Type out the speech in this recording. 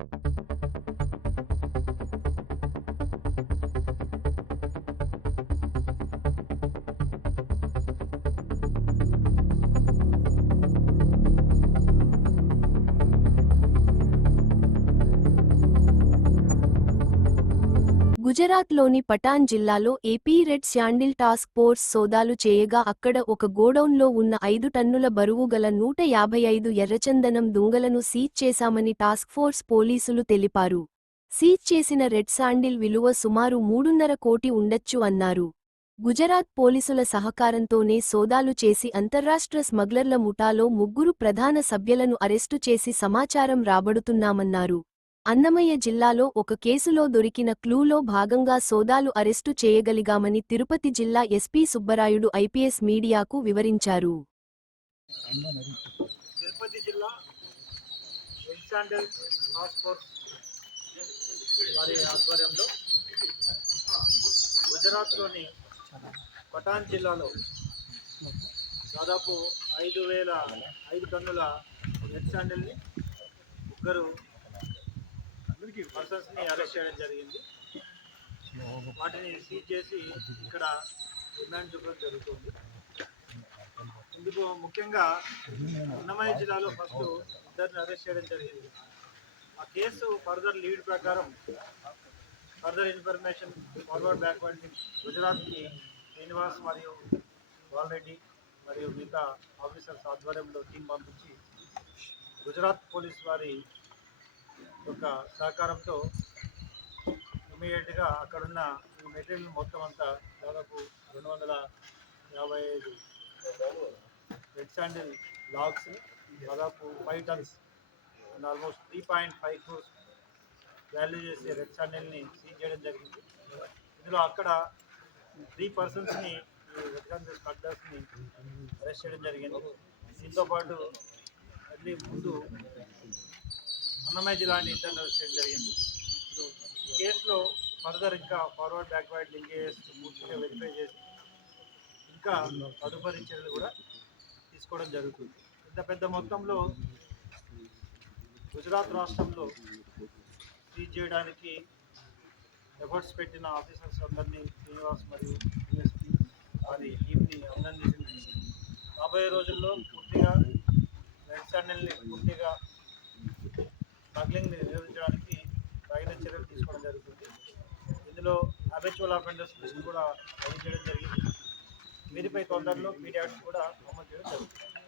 Thank you. గుజరాత్లోని పటాన్ జిల్లాలో AP red sandal task force సోదాలు చేయగా అక్కడ ఒక గోడౌన్లో ఉన్న ఐదు టన్నుల బరువు గల నూట యాభై ఐదు ఎర్రచందనం దుంగలను సీజ్ చేశామని టాస్క్ ఫోర్స్ పోలీసులు తెలిపారు. సీజ్ చేసిన రెడ్ శాండిల్ విలువ సుమారు మూడున్నర కోటి ఉండొచ్చు అన్నారు. గుజరాత్ పోలీసుల సహకారంతోనే సోదాలు చేసి అంతర్రాష్ట్ర స్మగ్లర్ల ముఠాలో ముగ్గురు ప్రధాన సభ్యులను అరెస్టు చేసి సమాచారం రాబడుతున్నామన్నారు. అన్నమయ్య జిల్లాలో ఒక కేసులో దొరికిన క్లూలో భాగంగా సోదాలు అరెస్టు చేయగలిగామని తిరుపతి జిల్లా ఎస్పీ సుబ్బరాయుడు ఐపీఎస్ మీడియాకు వివరించారు. తిరుపతి జిల్లా వారి ఆధ్వర్యంలో గుజరాత్లోని పటాన్ జిల్లాలో దాదాపు ఐదు వేల ఐదు టన్నుల ఎగ్జాండల్ని ముగ్గురు పర్సన్స్ని అరెస్ట్ చేయడం జరిగింది. వాటిని సీజ్ చేసి ఇక్కడ రిమాండ్ చూపడం జరుగుతుంది. ఇందుకు ముఖ్యంగా అన్నమయ్య జిల్లాలో ఫస్ట్ ఇద్దరిని అరెస్ట్ చేయడం జరిగింది. ఆ కేసు ఫర్దర్ లీడ్ ప్రకారం ఫర్దర్ ఇన్ఫర్మేషన్ ఫార్వర్డ్ బ్యాక్వర్డ్ గుజరాత్కి శ్రీనివాస్ మరియు వాల్రెడ్డి మరియు మిగతా ఆఫీసర్స్ ఆధ్వర్యంలో టీం పంపించి గుజరాత్ పోలీస్ వారి యొక్క సహకారంతో ఇమీడియట్గా అక్కడున్న ఈ మెటీరియల్ మొత్తం అంతా దాదాపు రెండు వందల యాభై ఐదు రెడ్ శాండిల్ లాగ్స్ దాదాపు five tons and almost three point five crores value చేసే రెడ్ శాండిల్ని సీజ్ చేయడం జరిగింది. ఇందులో అక్కడ త్రీ పర్సన్స్ని ఈ రెడ్ శాండిల్ స్మగ్లర్స్ని అరెస్ట్ చేయడం జరిగింది. దీంతో పాటు మళ్ళీ ముందు అన్నమయ్య జిల్లాని ఇంటర్నల్ స్టేట్ జరిగింది. ఇప్పుడు ఈ కేసులో ఫర్దర్ ఇంకా ఫార్వర్డ్ బ్యాక్వర్డ్ లింకేజ్ పూర్తిగా వెరిఫై చేసి ఇంకా తదుపరి చర్యలు కూడా తీసుకోవడం జరుగుతుంది. ఇంత పెద్ద మొత్తంలో గుజరాత్ రాష్ట్రంలో సీజ్ చేయడానికి ఎఫర్ట్స్ పెట్టిన ఆఫీసర్స్ అందరినీ శ్రీనివాస్ మరియు వారి టీంని అభినందించింది రాబోయే రోజుల్లో పూర్తిగా రెడ్ ఛానల్ని పూర్తిగా స్మగ్లింగ్ని నిరోధించడానికి తగిన చర్యలు తీసుకోవడం జరుగుతుంది ఇందులో అబెచువల్ అఫెండర్స్ లిస్ట్ కూడా రెడీ చేయడం జరిగింది. వీరిపై తొందరలో పీడియాట్స్ కూడా అమలు చేయడం జరుగుతుంది.